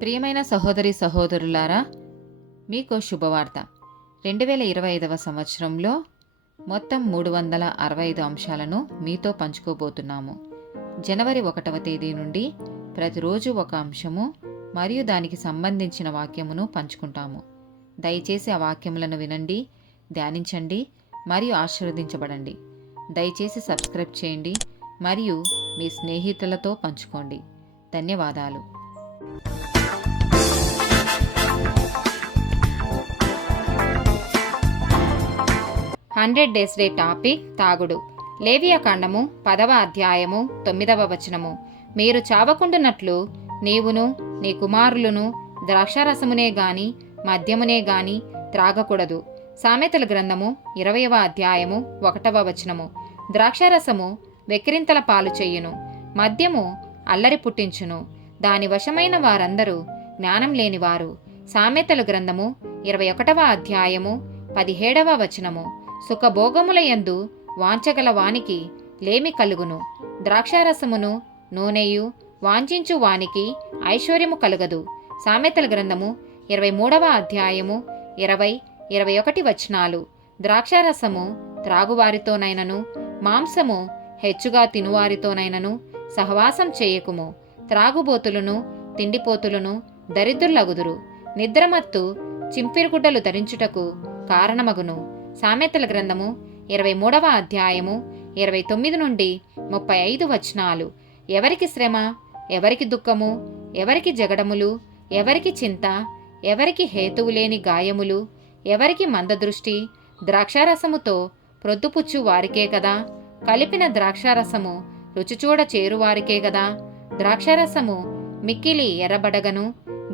ప్రియమైన సహోదరి సహోదరులారా, మీకు శుభవార్త. 2025 సంవత్సరంలో మొత్తం 365 అంశాలను మీతో పంచుకోబోతున్నాము. జనవరి 1వ తేదీ నుండి ప్రతిరోజు ఒక అంశము మరియు దానికి సంబంధించిన వాక్యమును పంచుకుంటాము. దయచేసి ఆ వాక్యములను వినండి, ధ్యానించండి మరియు ఆశీర్వదించబడండి. దయచేసి సబ్స్క్రైబ్ చేయండి మరియు మీ స్నేహితులతో పంచుకోండి. ధన్యవాదాలు. 100 డేస్ డే టాపిక్ తాగుడు. లేవియాకాండము 10వ అధ్యాయము 9వ వచనము. మీరు చావకుండునట్లు నీవును నీ కుమారులను ద్రాక్షారసమునే గాని మద్యమునే గాని త్రాగకూడదు. సామెతల గ్రంథము 20వ అధ్యాయము 1వ వచనము. ద్రాక్షారసము వెక్కిరింతల పాలు చెయ్యును, మద్యము అల్లరి పుట్టించును, దాని వశమైన వారందరూ జ్ఞానం లేనివారు. సామెతల గ్రంథము 21వ అధ్యాయము 17వ వచనము. సుఖభోగములయందు వాంచగల వానికి లేమి కలుగును, ద్రాక్షారసమును నూనెయు వాంఛించు వానికి ఐశ్వర్యము కలుగదు. సామెతల గ్రంథము 23వ అధ్యాయము 20-21 వచనాలు. ద్రాక్షారసము త్రాగువారితోనైనను మాంసము హెచ్చుగా తినువారితోనైనను సహవాసం చేయకుము. త్రాగుబోతులను తిండిపోతులను దరిద్రులగుదురు. నిద్రమత్తు చింపిరుగుడ్డలు ధరించుటకు కారణమగును. సామెతల గ్రంథము 23వ అధ్యాయము 29 నుండి 35 వచనాలు. ఎవరికి శ్రమ, ఎవరికి దుఃఖము, ఎవరికి జగడములు, ఎవరికి చింత, ఎవరికి హేతువులేని గాయములు, ఎవరికి మందదృష్టి, ద్రాక్షారసముతో ప్రొద్దుపుచ్చు వారికే కదా. కలిపిన ద్రాక్షారసము రుచిచూడ చేరువారికే గదా. ద్రాక్షారసము మిక్కిలి ఎర్రబడగను,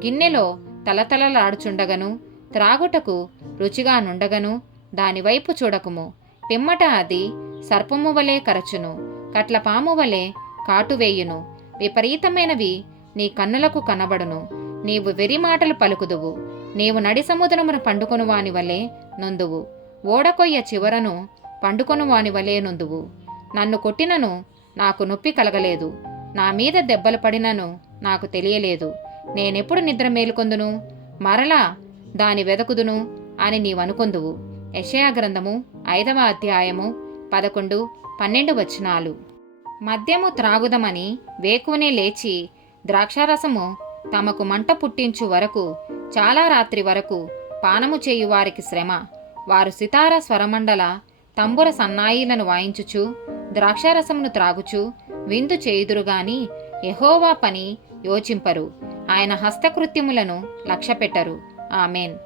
గిన్నెలో తలతలలాడుచుండగను, త్రాగుటకు రుచిగా నుండగను దానివైపు చూడకుము. పిమ్మట అది సర్పము వలె కరచును, కట్లపాము వలె కాటువేయును. విపరీతమైనవి నీ కన్నులకు కనబడును. నీవు వెరి మాటలు పలుకుదువు. నీవు నడి సముద్రమును పండుకొను వాని వలె నొందువు, ఓడకొయ్య చివరను పండుకొను వాని వలె నొందువు. నన్ను కొట్టినను నాకు నొప్పి కలగలేదు, నా మీద దెబ్బలు పడినను నాకు తెలియలేదు. నేనెప్పుడు నిద్ర మేలుకొందును, మరలా దాని వెదకుదును అని నీవనుకొందువు. యెషయా గ్రంథము 5వ అధ్యాయము 11-12 వచనాలు. మద్యము త్రాగుదమని వేకువనే లేచి ద్రాక్షారసము తమకు మంట పుట్టించు వరకు చాలా రాత్రి వరకు పానము చేయువారికి శ్రమ. వారు సితార స్వరమండల తంబుర సన్నాయిలను వాయించుచు ద్రాక్షారసమును త్రాగుచు విందు చేయుదురుగాని యెహోవా పని యోచింపరు, ఆయన హస్తకృత్యములను లక్ష్యపెట్టరు. ఆమెన్.